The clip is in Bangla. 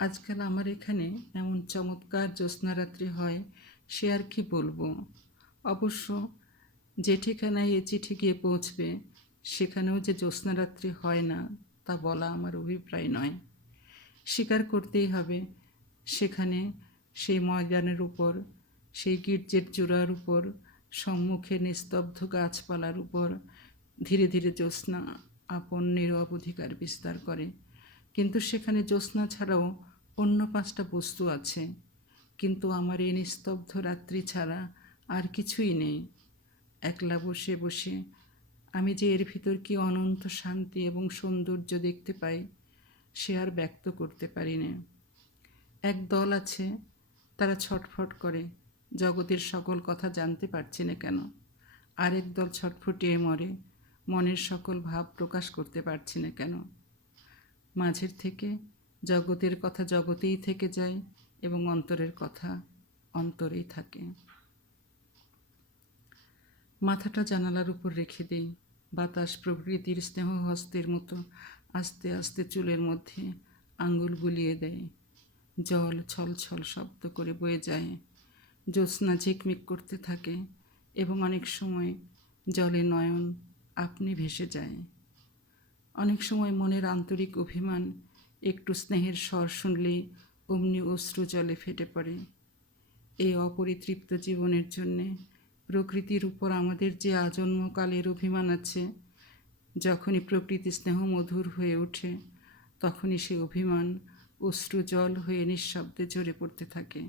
আজকাল আমার এখানে এমন চমৎকার জ্যোৎস্নারাত্রি হয়, সে আর কি বলব? অবশ্য যে ঠিকানায় এ চিঠি গিয়ে পৌঁছবে, সেখানেও যে জ্যোৎস্নারাত্রি হয় না, তা বলা আমার অভিপ্রায় নয়। স্বীকার করতেই হবে, সেখানে সেই ময়দানের উপর, সেই গির্জের চূড়ার উপর, সম্মুখে নিস্তব্ধ গাছপালার উপর ধীরে ধীরে জ্যোৎস্না আপন নীরব অধিকার বিস্তার করে। কিন্তু সেখানে জ্যোৎস্না ছাড়াও অন্য পাঁচটা বস্তু আছে। কিন্তু আমার এই নিস্তব্ধ রাত্রি ছাড়া আর কিছুই নেই। একলা বসে বসে আমি যে এর ভিতর কি অনন্ত শান্তি এবং সৌন্দর্য দেখতে পাই, সে আর ব্যক্ত করতে পারি না। এক দল আছে, তারা ছটফট করে, জগতের সকল কথা জানতে পারছি না কেন? আরেক দল ছটফটিয়ে মরে, মনের সকল ভাব প্রকাশ করতে পারছি না কেন? মাঝের থেকে, জগতের কথা জগতেই থেকে যায় এবং অন্তরের কথা অন্তরেই থাকে। মাথাটা জানালার উপর রেখে দিই। বাতাস প্রকৃতির স্নেহ হস্তের মতো আস্তে আস্তে চুলের মধ্যে আঙ্গুল গুলিয়ে দেয়। জল ছল ছল শব্দ করে বয়ে যায়। জ্যোৎস্না ঝিকমিক করতে থাকে এবং অনেক সময় জলে নয়ন আপনি ভেসে যায়। অনেক সময় মনের আন্তরিক অভিমান, একটু স্নেহের স্বর শুনলেই অমনি অশ্রু জলে ফেটে পড়ে। এই অপরিতৃপ্ত জীবনের জন্যে প্রকৃতির উপর আমাদের যে আজন্মকালের অভিমান আছে, যখনই প্রকৃতি স্নেহ মধুর হয়ে ওঠে, তখনই সে অভিমান অশ্রু জল হয়ে নিঃশব্দে ঝরে পড়তে থাকে।